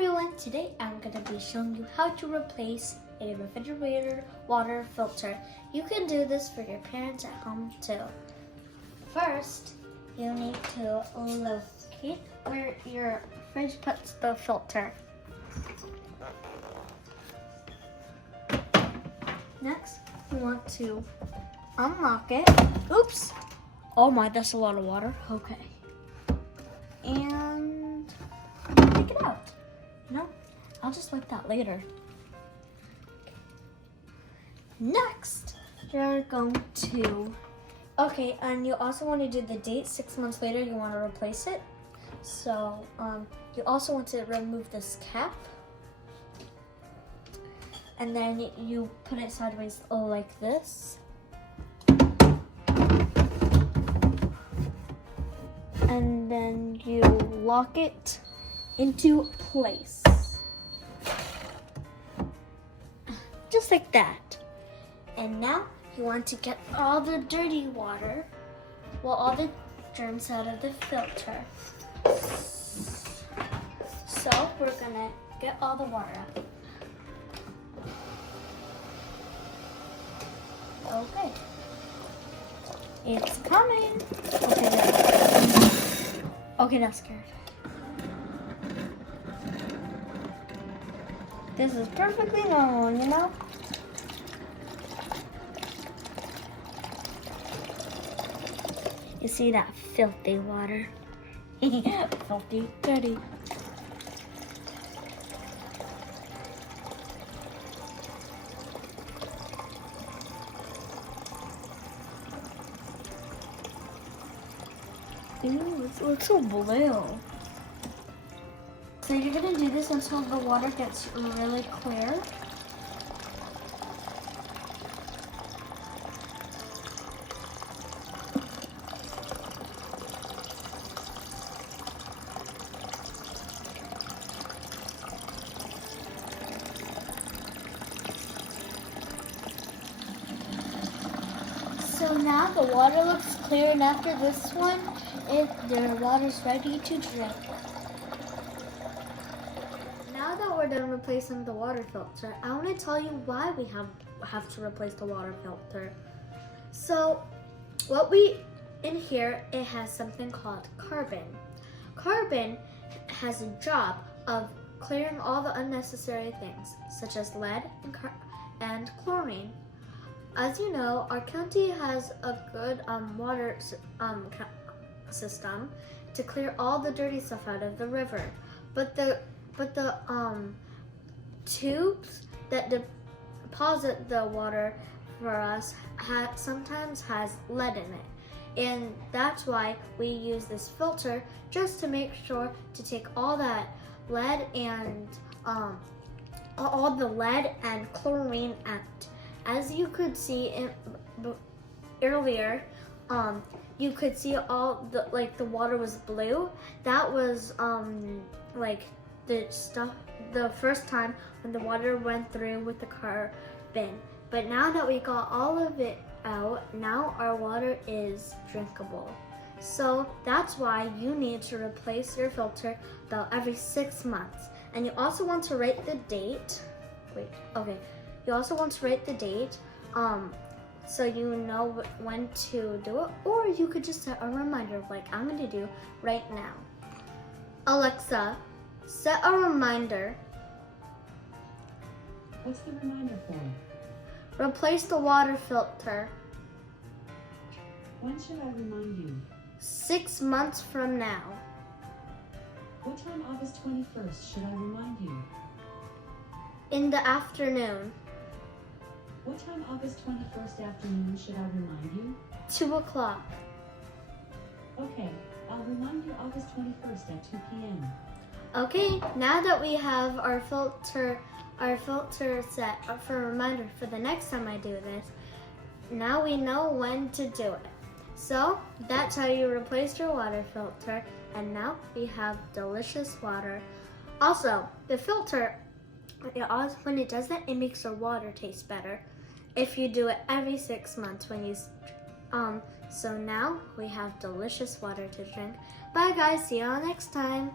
everyone, today I'm going to be showing you how to replace a refrigerator water filter. You can do this for your parents at home too. First, you need to locate where your fridge puts the filter. Next, you want to unlock it. Oops! Oh my, that's a lot of water. Okay. And take it out. No, I'll just wipe that later. Next, you're going to, and you also want to do the date. 6 months later, you want to replace it. So, you also want to remove this cap. And then you put it sideways like this. And then you lock it into place. Just like that. And now you want to get all the dirty water, all the germs out of the filter. So we're gonna get all the water out. Okay. It's coming. Okay, that's scared. This is perfectly normal, you know? You see that filthy water? Filthy, dirty. Ooh, it looks so blue. So you're gonna do this until the water gets really clear. So now the water looks clear, and after this one, the water's ready to drink. Now that we're done replacing the water filter, I want to tell you why we have to replace the water filter. So, in here, it has something called carbon. Carbon has a job of clearing all the unnecessary things, such as lead and chlorine. As you know, our county has a good water system to clear all the dirty stuff out of the river. But the tubes that deposit the water for us sometimes has lead in it. And that's why we use this filter, just to make sure to take all that lead and all the lead and chlorine out. As you could see earlier, you could see all the water was blue. That was the first time when the water went through with the carbon. But now that we got all of it out, now our water is drinkable. So that's why you need to replace your filter about every 6 months. And you also want to write the date. You also want to write the date, so you know when to do it, or you could just set a reminder like I'm going to do right now. Alexa, set a reminder. What's the reminder for? Replace the water filter. When should I remind you? 6 months from now. What time August 21st should I remind you? In the afternoon. What time August 21st afternoon should I remind you? 2 o'clock. Okay, I'll remind you August 21st at 2 p.m. Okay, now that we have our filter set for a reminder for the next time I do this, now we know when to do it. So that's how you replace your water filter, and now we have delicious water. Also, the filter, when it does that, it makes our water taste better. If you do it every 6 months so now we have delicious water to drink. Bye guys, see you all next time.